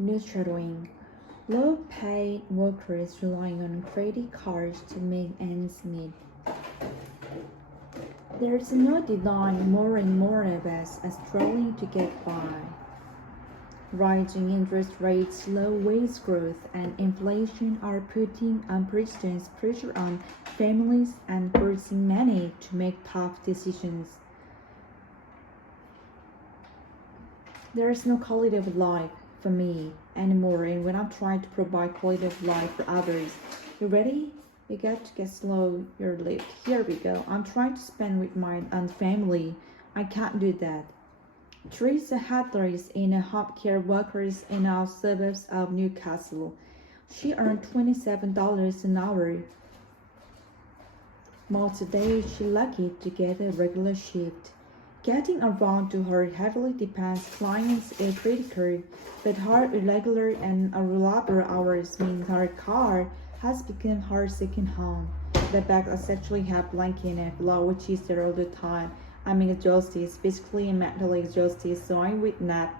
Nurturing. Low-paid workers relying on credit cards to make ends meet. There's no denying more and more of us are struggling to get by. Rising interest rates, low wage growth, and inflation are putting unprecedented pressure on families and forcing many to make tough decisions. There is no quality of life for me anymore, and when I'm trying to provide quality of life for others, you ready? You got to get slow your lift. Here we go. I'm trying to spend with my own family. I can't do that. Teresa Hadley in a healthcare workers in our suburbs of Newcastle. She earned $27 an hour. Most days she's lucky to get a regular shift. Getting around to her heavily depends clients is critical, but her irregular and unreliable hours mean her car has become her second home. The bags essentially have blanket and floor, which is there all the time. I'm exhausted, physically and mentally exhausted, so I would nap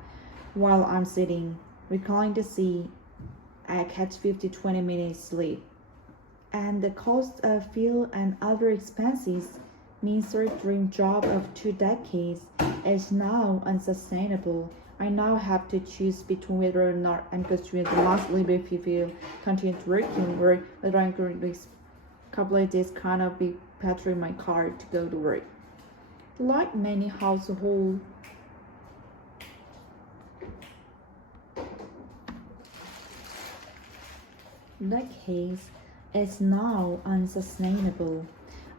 while I'm sitting, recalling the sea. I catch 50-20 minutes sleep. And the cost of fuel and other expenses means her dream job of 2 decades is now unsustainable. I now have to choose between whether or not I'm going to the last little bit if you continue working, or whether I'm going to couple of days kind of be petrol in my car to go to work. Like many households, decades is now unsustainable.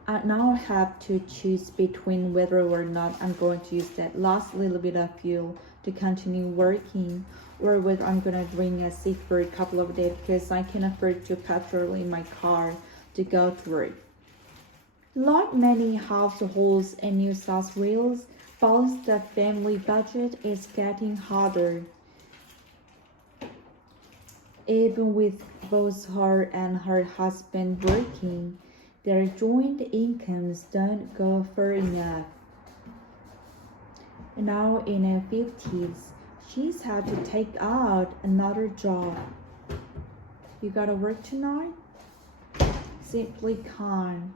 I now have to choose between whether or not I'm going to use that last little bit of fuel to continue working, or whether I'm going to bring a seat for a couple of days because I can afford to petrol in my car to go to work. Like many households in New South Wales, balance the family budget is getting harder. Even with both her and her husband working, their joint incomes don't go far enough. Now in her 50s, she's had to take out another job. You gotta work tonight? Simply can't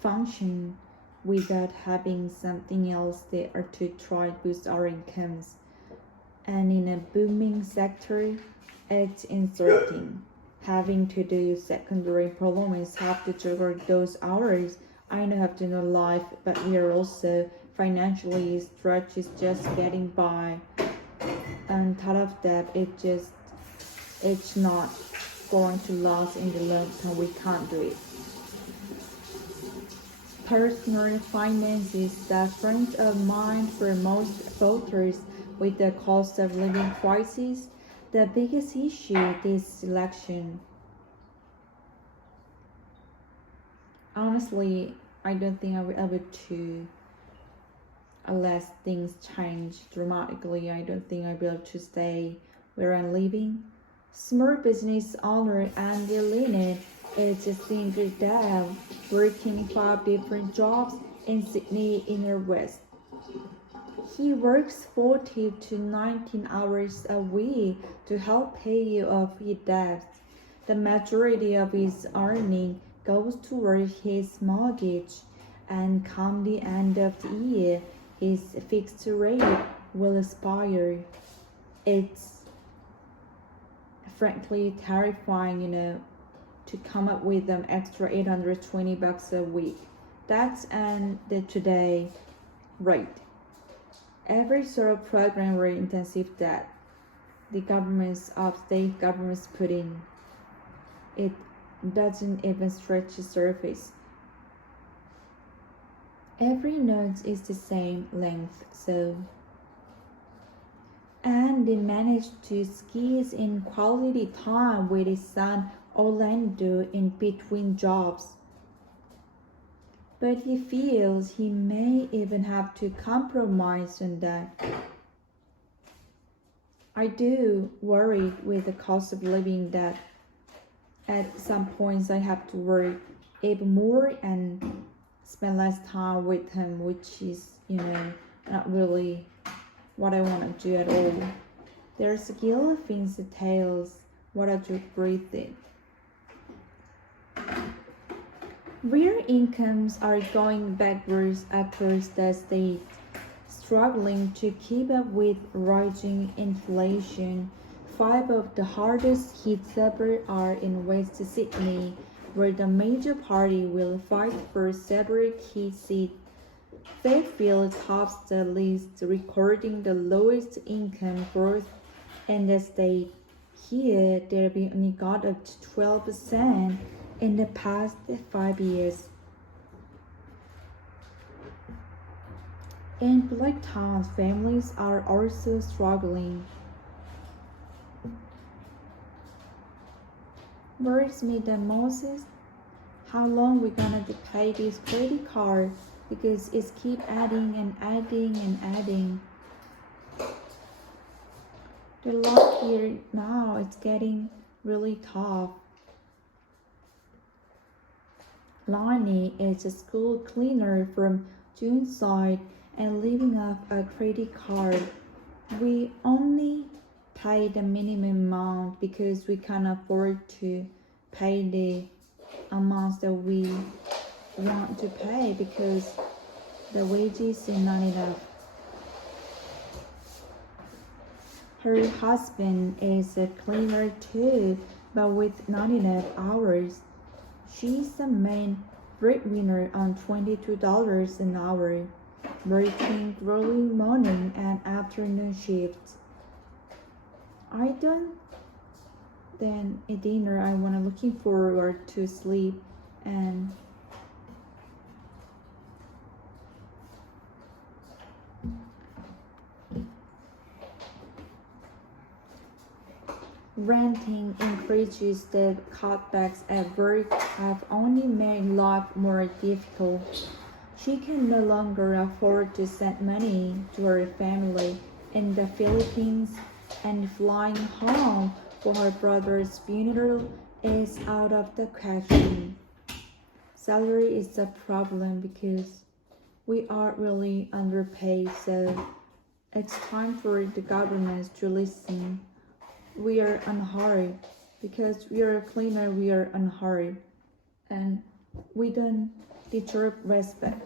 function without having something else there to try to boost our incomes. And in a booming sector, it's insulting. Having to do secondary performance have to juggle those hours. I know have to know life, but we are also financially stretched just getting by. And top of that, it's not going to last in the long term. We can't do it. Personal finance is the front of mind for most voters with the cost of living crisis. The biggest issue this election. Honestly, I don't think I will be able to, unless things change dramatically, I don't think I'll be able to stay where I'm living. Small business owner Andy Lynette is a single dad working 5 different jobs in Sydney inner west. He works 14 to 19 hours a week to help pay off his debts. The majority of his earning goes toward his mortgage, and come the end of the year, his fixed rate will expire. It's frankly terrifying, to come up with an extra $820 a week. That's the today rate. Every sort of program or intensive that the governments of state governments put in, it doesn't even stretch the surface. Every note is the same length, and they managed to squeeze in quality time with his son Orlando in between jobs. But he feels he may even have to compromise on that. I do worry with the cost of living that at some points I have to work even more and spend less time with him, which is, not really what I want to do at all. There's gillfin's tails. What a breathing. Real incomes are going backwards across the state, struggling to keep up with rising inflation. 5 of the hardest hit suburbs are in West Sydney, where the major party will fight for several key seats. Fairfield tops the list, recording the lowest income growth in the state. Here, their only got up to 12% in the past 5 years. In black towns, families are also struggling. Worries me the most is how long we're gonna pay this credit card, because it's keep adding and adding and adding. The last year now it's getting really tough. Lonnie is a school cleaner from Juneside and living off a credit card. We only pay the minimum amount because we can't afford to pay the amounts that we want to pay because the wages is not enough. Her husband is a cleaner too, but with not enough hours. She's the main breadwinner on $22 an hour, working early morning and afternoon shifts. I done then a dinner. I wanna looking forward to sleep and renting increases. The cutbacks at work have only made life more difficult. She can no longer afford to send money to her family in the Philippines, and flying home for her brother's funeral is out of the question. Salary is a problem because we are really underpaid, so it's time for the government to listen. We are unhurried because we are a cleaner, we are unhurried, and we don't deserve respect.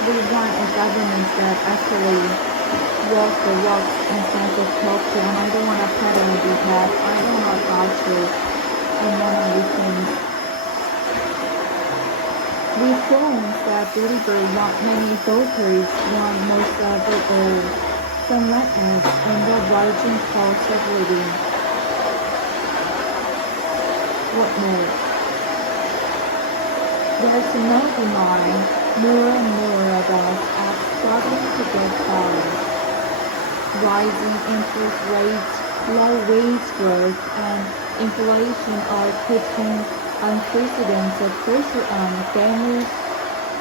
We want a government that actually walks the walk instead of talk to, and I don't want to pet on the behalf. I don't want to voucher in one of these things. Reforms that deliver what many voters want most of all, some like us, and the rising cost of living. What more? There's no denying more and more of us are struggling to get by. Rising interest rates, low wage growth, and inflation are putting unprecedented pressure on families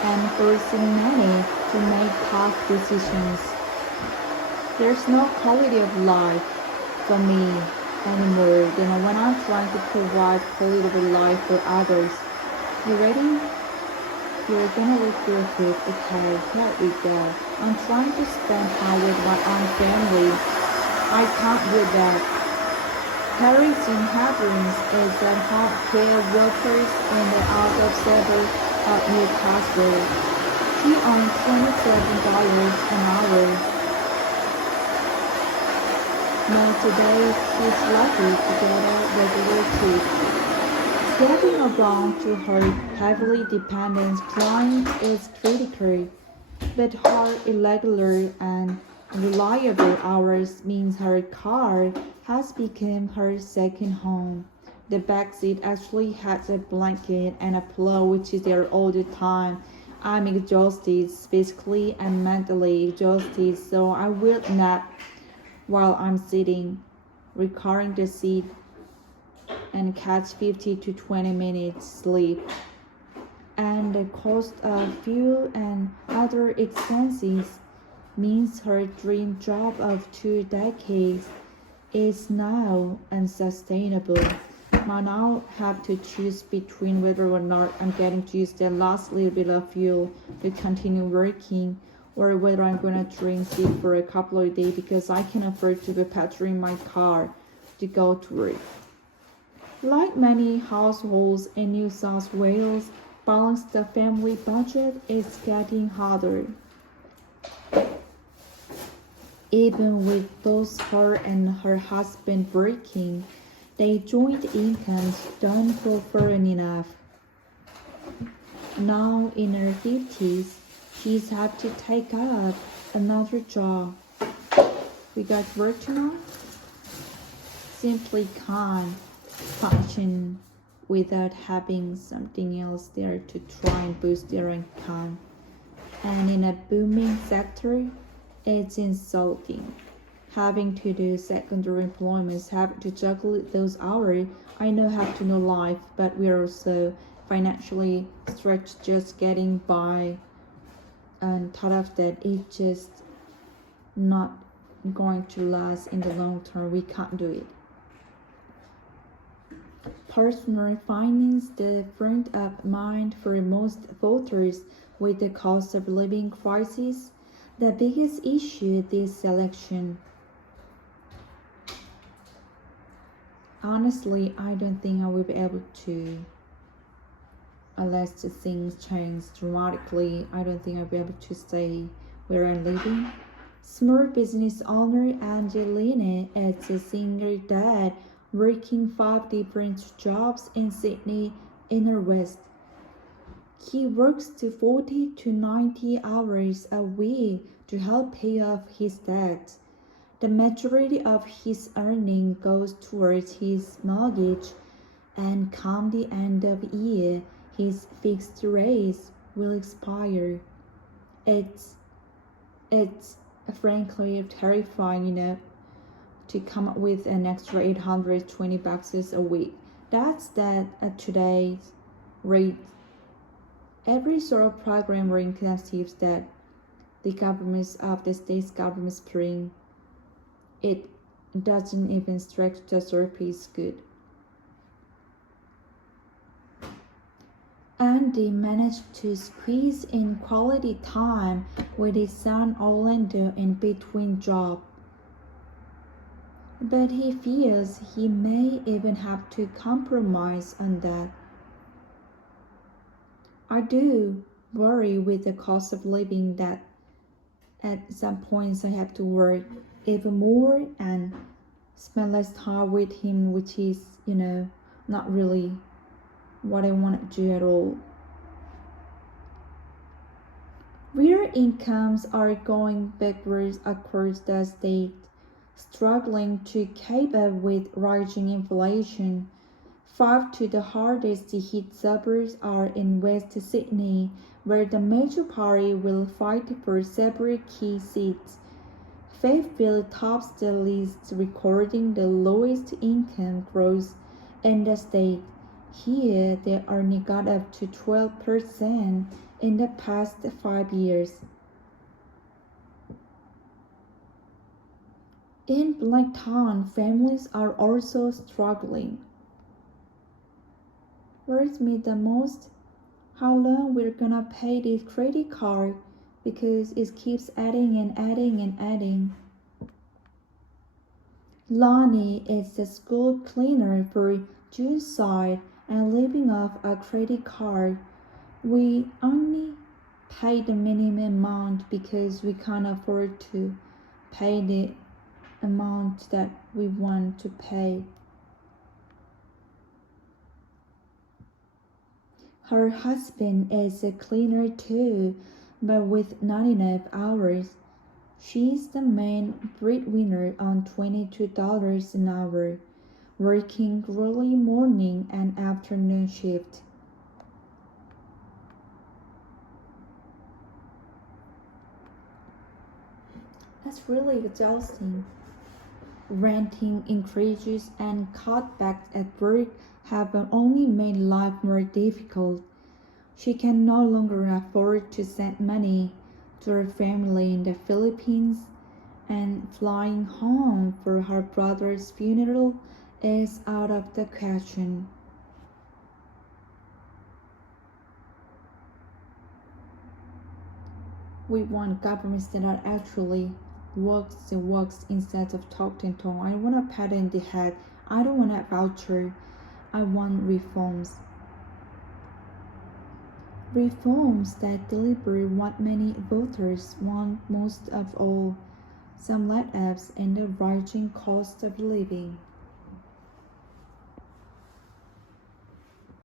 and forcing many to make tough decisions. There's no quality of life for me anymore than when I'm trying to provide quality of life for others. You ready? You're gonna look real quick. Okay, here we go. I'm trying to spend time with my own family. I can't do that. Harrison Haverins is a healthcare worker in the outer suburb of Newcastle. He earns $27 an hour. Now today, she's lucky to get a regular tip. Getting around to her heavily dependent client is critical, but her irregular and reliable hours means her car has become her second home. The backseat actually has a blanket and a pillow which is there all the time. I'm exhausted, physically and mentally exhausted, so I will nap while I'm sitting, reclining the seat, and catch 50 to 20 minutes sleep. And the cost of fuel and other expenses means her dream job of 2 decades is now unsustainable. I now have to choose between whether or not I'm getting to use the last little bit of fuel to continue working, or whether I'm gonna drink it for a couple of days because I can afford to be petroling my car to go to work. Like many households in New South Wales, balance the family budget is getting harder. Even with both her and her husband working, their joint incomes don't go far enough. Now in her 50s, she's had to take up another job. We got work tonight? Simply can't function without having something else there to try and boost their income. And in a booming sector, it's insulting. Having to do secondary employments, having to juggle those hours. I know have to know life, but we're also financially stretched just getting by, and thought of that it's just not going to last in the long term. We can't do it. Personal finance the front of mind for most voters with the cost of living crisis, the biggest issue this election. Honestly, I don't think I will be able to, unless the things change dramatically. I don't think I'll be able to stay where I'm living. Small business owner Angelina is a single dad working 5 different jobs in Sydney inner west. He works to 40 to 90 hours a week to help pay off his debt. The majority of his earning goes towards his mortgage, and come the end of the year, his fixed rates will expire. It's frankly terrifying, to come up with an extra $820 a week. That's that at today's rate. Every sort of program or incentives that the governments of the state's governments bring, it doesn't even stretch the surface good. Andy managed to squeeze in quality time with his son Orlando in between jobs. But he feels he may even have to compromise on that. I do worry with the cost of living that at some points I have to work even more and spend less time with him, which is, not really what I want to do at all. Real incomes are going backwards across the state, struggling to keep up with rising inflation. 5 of the hardest hit suburbs are in West Sydney, where the major party will fight for several key seats. Fayetteville tops the list, recording the lowest income growth in the state. Here, they only got up to 12% in the past 5 years. In Blacktown, families are also struggling. Worries me the most how long we're gonna pay this credit card, because it keeps adding and adding and adding. Lonnie is the school cleaner for Juneside and living off a credit card. We only pay the minimum amount because we can't afford to pay the amount that we want to pay. Her husband is a cleaner too, but with not enough hours. She's the main breadwinner on $22 an hour, working early morning and afternoon shift. That's really exhausting. Renting increases and cutbacks at work have only made life more difficult. She can no longer afford to send money to her family in the Philippines, and flying home for her brother's funeral is out of the question. We want governments that are actually works instead of talk and tone. I don't want a pat in the head. I don't want a voucher. I want reforms. Reforms that deliver what many voters want most of all, some let-ups in the rising cost of living.